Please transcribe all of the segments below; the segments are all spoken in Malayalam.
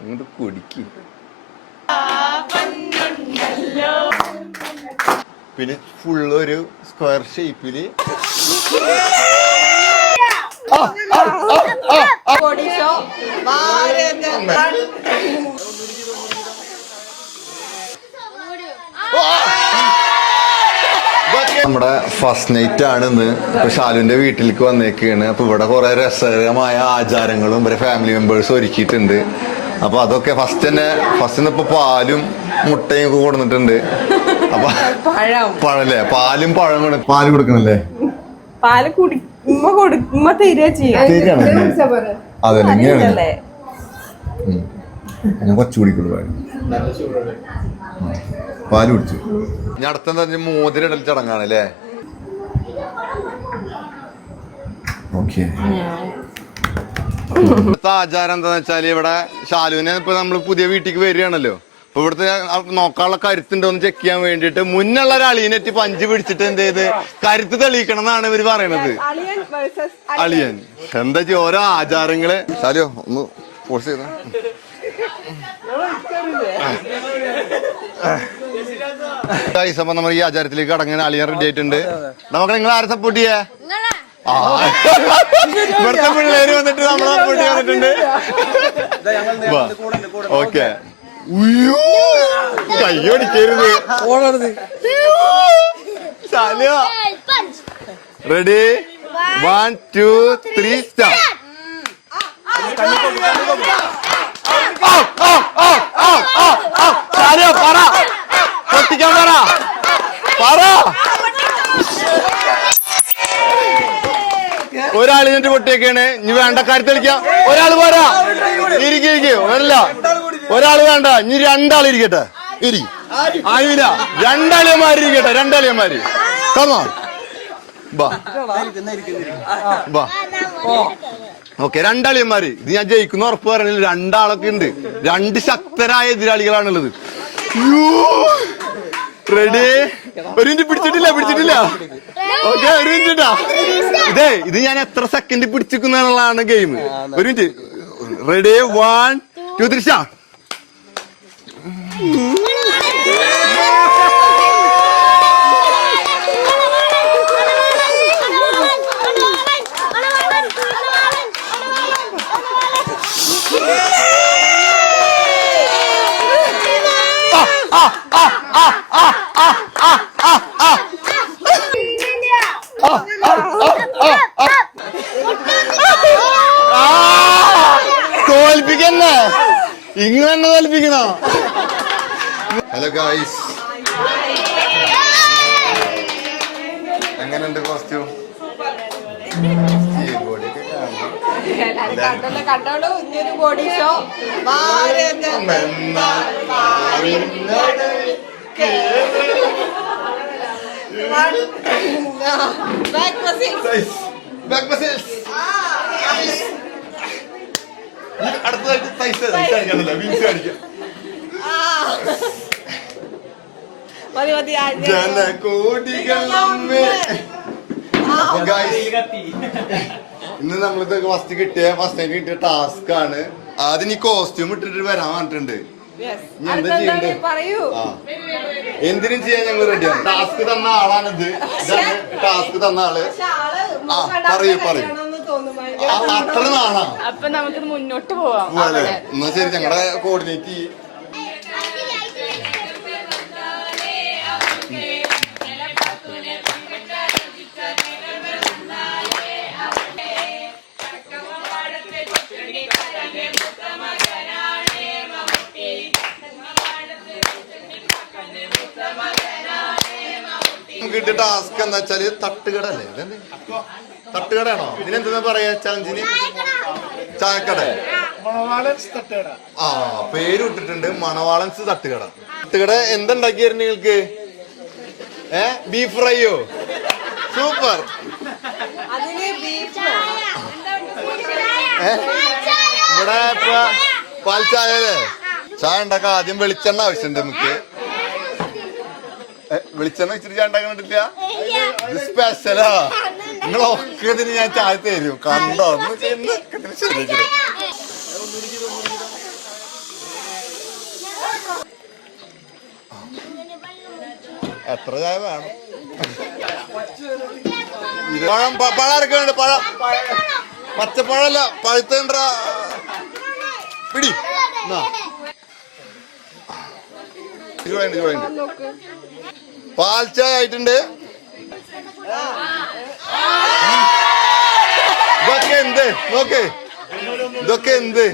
അങ്ങോട്ട് കുടിക്ക്. പിന്നെ ഫുള്ള് ഒരു സ്ക്വയർ ഷേപ്പിൽ നമ്മുടെ ഫസ്റ്റ് നൈറ്റ് ആണ് ഇന്ന് ഇപ്പൊ ഷാലുവിന്റെ വീട്ടിലേക്ക് വന്നേക്കാണ്. അപ്പൊ ഇവിടെ കുറെ രസകരമായ ആചാരങ്ങളും ഇവരെ ഫാമിലി മെമ്പേഴ്സ് ഒരുക്കിയിട്ടുണ്ട്. അപ്പൊ അതൊക്കെ ഫസ്റ്റ് തന്നെ ഫസ്റ്റ് തന്നെ ഇപ്പൊ പാലും മുട്ടയും ഒക്കെ കൊടുത്തിട്ടുണ്ട് അപ്പൊ പഴം. പഴല്ലേ? പാലും പഴം പാൽ കൊടുക്കണല്ലേ? പാൽ കുടി ഉമ്മ കൊടു ഉമ്മ തരിക ചെയ്യാം. അതെ ഇങ്ങനെയാണ്. അല്ലേ ഞാൻ കൊച്ചു കുടിക്കുള്ളൂ പാൽ കുടിച്ചു. ഇനി അടുത്തെന്താ വെച്ചാൽ മോതിരിടൽ ചടങ്ങാണ് അല്ലേ? ഓക്കെ. ഇവിടുത്തെ ആചാരം എന്താന്ന് വെച്ചാൽ ഇവിടെ ഷാലുവിനെ ഇപ്പൊ നമ്മൾ പുതിയ വീട്ടിലേക്ക് വരികയാണല്ലോ. അപ്പൊ ഇവിടുത്തെ നോക്കാനുള്ള കരുത്തുണ്ടോ എന്ന് ചെക്ക് ചെയ്യാൻ വേണ്ടിട്ട് മുന്നുള്ള ഒരു അളിയനെറ്റി പഞ്ച് പിടിച്ചിട്ട് എന്ത് ചെയ്ത് കരുത്ത് തെളിയിക്കണം എന്നാണ് ഇവർ പറയണത്. അളിയൻ എന്താ ചെയ്യ ഓരോ ആചാരങ്ങൾ? ഷാലോ ഒന്ന് ഫോഴ്സ് ചെയ്ത? നമ്മൾ ഈ ആചാരത്തിലേക്ക് അടങ്ങാൻ അളിയൻ റെഡി ആയിട്ടുണ്ട്. നമുക്ക് നിങ്ങൾ ആരെ സപ്പോർട്ട് ചെയ്യാ. ഇവിടുത്തെ പിള്ളേര് വന്നിട്ട് നമ്മളെ കൂട്ടി വന്നിട്ടുണ്ട് okay കയ്യോടിക്കരുത് ready one two three start പറ ഒരാളിന്റെ പൊട്ടിയൊക്കെയാണ്. ഇനി വേണ്ട കാര്യത്തിൽ കളിക്കാം ഒരാൾ പോരാ. ഇരിക്കും ഇരിക്കും. ഒരാൾ വേണ്ട. ഇനി രണ്ടാൾ ഇരിക്കട്ടെ. ഇരി. ആയില്ല രണ്ടാളിയന്മാരിരിക്കട്ടെ രണ്ടാളിയന്മാര്. കമാ ബാ. ബാ. ഓക്കെ രണ്ടാളിയന്മാര്. ഇത് ഞാൻ ജയിക്കുന്ന ഉറപ്പ് പറഞ്ഞില്ല രണ്ടാളൊക്കെ ഉണ്ട്. രണ്ട് ശക്തരായ എതിരാളികളാണുള്ളത്. റെഡി ഒരു പിടിച്ചിട്ടില്ല പിടിച്ചിട്ടില്ല. ഓക്കെ ഒരു മിനിറ്റ് ഇതേ ഇത് ഞാൻ എത്ര സെക്കൻഡ് പിടിച്ചിരിക്കുന്നതാണ് ഗെയിം ഒരു minute ready one two three തോൽപ്പിക്കന്നെ ഇങ്ങനെ തന്നെ തോൽപ്പിക്കണോ ഹലോ ഗായ്സ് എങ്ങനെയുണ്ട് കോസ്റ്റ്യൂം കണ്ടോളൂ. ഇനിയൊരു ബോഡി ഷോ ബാക്ക് അടുത്തതായിട്ട് പൈസ കാണിക്കാനല്ല വീഴ്ച കാണിക്കാം. മതി മതി ജനകോടികൾ ഇന്ന് നമ്മളിതൊക്കെ ഫസ്റ്റ് കിട്ടിയ ഫസ്റ്റ് ടൈം കിട്ടിയ ടാസ്ക് ആണ്. അതിന് ഈ കോസ്റ്റ്യൂം ഇട്ടിട്ട് വരാൻ പറഞ്ഞിട്ടുണ്ട്? എന്തിനും ചെയ്യാൻ ഞങ്ങൾ റെഡിയാണ് ടാസ്ക് തന്ന ആളാണിത്. ടാസ്ക് തന്ന ആൾ. ആ, പറയൂ, പറയൂ. അത്ര നാളാ. അപ്പൊ നമുക്ക് മുന്നോട്ട് പോവാം. എന്നാ ശരി ഞങ്ങളുടെ കോർഡിനേറ്റ് ചെയ്യും. നമുക്ക് ടാസ്ക് എന്താ വെച്ചാൽ തട്ടുകട അല്ലേ ഇതെന്ത്? തട്ടുകടയാണോ? ഇതിനെന്താ പറയാ ചലഞ്ചിന് ചായക്കട. ആ പേര് ഇട്ടിട്ടുണ്ട് മണവാളൻസ് തട്ടുകട. തട്ടുകട എന്തുണ്ടാക്കിയായിരുന്നു നിങ്ങൾക്ക്? ഏ? ബീഫ് ഫ്രൈയോ സൂപ്പർ അതിന് ബീഫ് ഏ? ഇവിടെ പാൽ ചായ അല്ലേ? ചായ ഉണ്ടാക്കാൻ ആദ്യം വെളിച്ചെണ്ണ ആവശ്യമുണ്ട് നമുക്ക്. വിളിച്ചെന്ന് ഇച്ചിരി ഉണ്ടാക്കാൻ വേണ്ടിട്ടില്ല നിങ്ങളൊക്കെ ഇതിന് ഞാൻ ചായ തരും. കണ്ടോ? എത്ര ചായ വേണം? പഴം പഴം ഇറക്കുന്നുണ്ട് പഴം. പച്ചപ്പഴല്ല പഴുത്തേണ്ട പിടി. എന്നാ. ചൂടുണ്ട് ഇത് വേണ്ട പാൽ ചായ ആയിട്ടുണ്ട് ഇതൊക്കെ എന്ത്? നോക്ക്. ഇതൊക്കെ എന്ത്?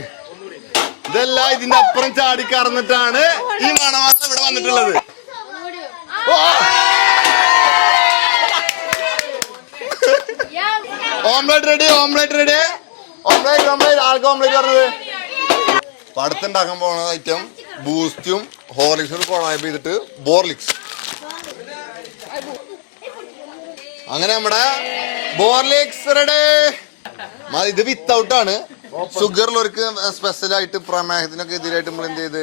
ഇതല്ല ഇതിന്റെ അപ്പുറം ചാടി കറന്നിട്ടാണ് ഈ മണവാസം ഇവിടെ വന്നിട്ടുള്ളത്. Omelette ready omelette ready. Omelette omelette. ആൾക്ക് ഓംലേറ്റ് പറഞ്ഞത്? പടുത്തുണ്ടാക്കാൻ പോണ ഐറ്റം ബൂസ്റ്റും ഹോർലിക്സും കുഴമ്പ് ചെയ്തിട്ട് ബോർലിക്സ് അങ്ങനെ നമ്മുടെ ബോർലിക്സ് റെഡി ഇത് വിത്തൗട്ട് ആണ്. ഷുഗറിലൊരുക്ക് സ്പെഷ്യൽ ആയിട്ട് പ്രമേഹത്തിനൊക്കെ എതിരായിട്ട് നമ്മൾ എന്ത് ചെയ്ത്?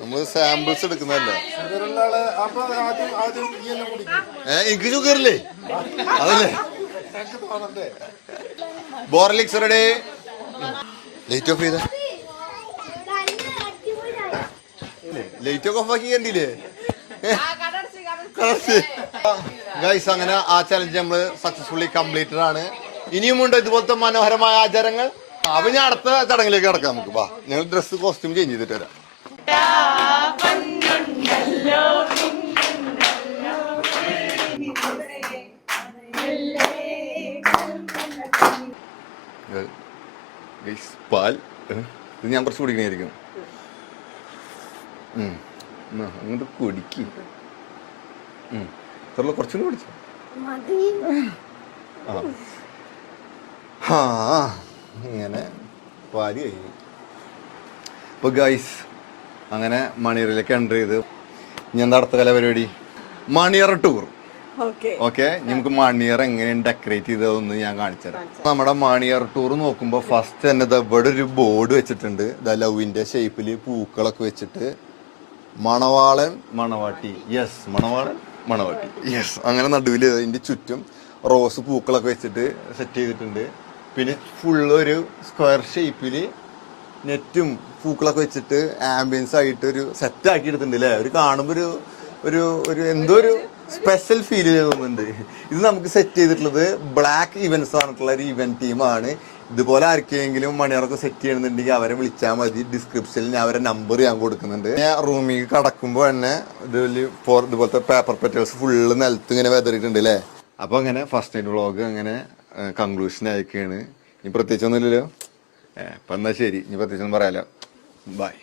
നമ്മൾ സാമ്പിൾസ് എടുക്കുന്നതല്ല? എനിക്ക് ഏ എനിക്ക് ഷുഗറില്ലേ? അതല്ലേ? ബോർലിക്സ് റെഡി ലൈറ്റ് ഓഫ് ചെയ്ത ലൈറ്റ് ഒക്കെ ഓഫ് ആക്കി കണ്ടില്ലേ ഗൈസ് അങ്ങനെ ആ ചലഞ്ച് നമ്മൾ സക്സസ്ഫുള്ളി കംപ്ലീറ്റഡ് ആണ്. ഇനിയുമുണ്ട് ഇതുപോലത്തെ മനോഹരമായ ആചാരങ്ങൾ. അപ്പൊ ഞാൻ അടുത്ത ചടങ്ങിലേക്ക് കിടക്കാം നമുക്ക്. വാ ഞങ്ങൾ ഡ്രസ്സ് കോസ്റ്റ്യൂം ചേഞ്ച് ചെയ്തിട്ട് വരാം. പാൽ. ഇത് ഞാൻ കുറച്ച് കുടിക്കണായിരിക്കും അങ്ങോട്ട് കുടിക്ക്. കുറച്ചുകൂടി കുടിച്ചു ആ. ഇങ്ങനെ പാതി കഴിഞ്ഞു. ഇപ്പൊ ഗൈസ് അങ്ങനെ മണിയറിലേക്ക് എന്റർ ചെയ്ത് ഞാൻ എന്താ അടുത്ത കല പരിപാടി? Maniyar tour okay. നമുക്ക് മണിയർ എങ്ങനെയാണ് ഡെക്കറേറ്റ് ചെയ്തതെന്ന് ഞാൻ കാണിച്ചുതരാം നമ്മുടെ മണിയർ ടൂർ നോക്കുമ്പോൾ ഫസ്റ്റ് തന്നെ ഇവിടെ ഒരു ബോർഡ് വെച്ചിട്ടുണ്ട്. ദ ലവിന്റെ ഷേപ്പിൽ പൂക്കളൊക്കെ വെച്ചിട്ട് മണവാളൻ. മണവാട്ടി. യെസ് മണവാളൻ മണവാട്ടി. യെസ് അങ്ങനെ നടുവിൽ അതിന്റെ ചുറ്റും റോസ് പൂക്കളൊക്കെ വെച്ചിട്ട് സെറ്റ് ചെയ്തിട്ടുണ്ട്. പിന്നെ ഫുള്ള് ഒരു സ്ക്വയർ ഷേപ്പിൽ നെറ്റും പൂക്കളൊക്കെ വെച്ചിട്ട് ആംബിയൻസ് ആയിട്ട് ഒരു സെറ്റ് ആക്കി എടുത്തിട്ടുണ്ട് അല്ലേ ഒരു കാണുമ്പോൾ ഒരു ഒരു ഒരു എന്തോ ഒരു സ്പെഷ്യൽ ഫീൽ തോന്നുന്നുണ്ട്. ഇത് നമുക്ക് സെറ്റ് ചെയ്തിട്ടുള്ളത് ബ്ലാക്ക് ഇവന്റ്സ് പറഞ്ഞിട്ടുള്ള ഒരു ഇവന്റ് ടീമാണ് ഇതുപോലെ ആർക്കെങ്കിലും മണിയറൊക്കെ സെറ്റ് ചെയ്യണമെന്നുണ്ടെങ്കിൽ അവരെ വിളിച്ചാൽ മതി. ഡിസ്ക്രിപ്ഷനിൽ ഞാൻ അവരെ നമ്പർ ഞാൻ കൊടുക്കുന്നുണ്ട്. ഞാൻ റൂമിൽ കടക്കുമ്പോൾ തന്നെ ഫോർ ഇതുപോലത്തെ പേപ്പർ പെറ്റൽസ് ഫുള്ള് നിലത്ത് ഇങ്ങനെ വെതറിയിട്ടുണ്ട് അല്ലേ അപ്പൊ അങ്ങനെ ഫസ്റ്റ് നൈറ്റ് വ്ളോഗ് അങ്ങനെ കൺക്ലൂഷൻ ആയിക്കാണ് ഇനി പ്രത്യേകിച്ചൊന്നുമില്ലല്ലോ. അപ്പൊ എന്നാ ശരി. ഇനി പ്രത്യേകിച്ചൊന്നും പറയാമല്ലോ ബൈ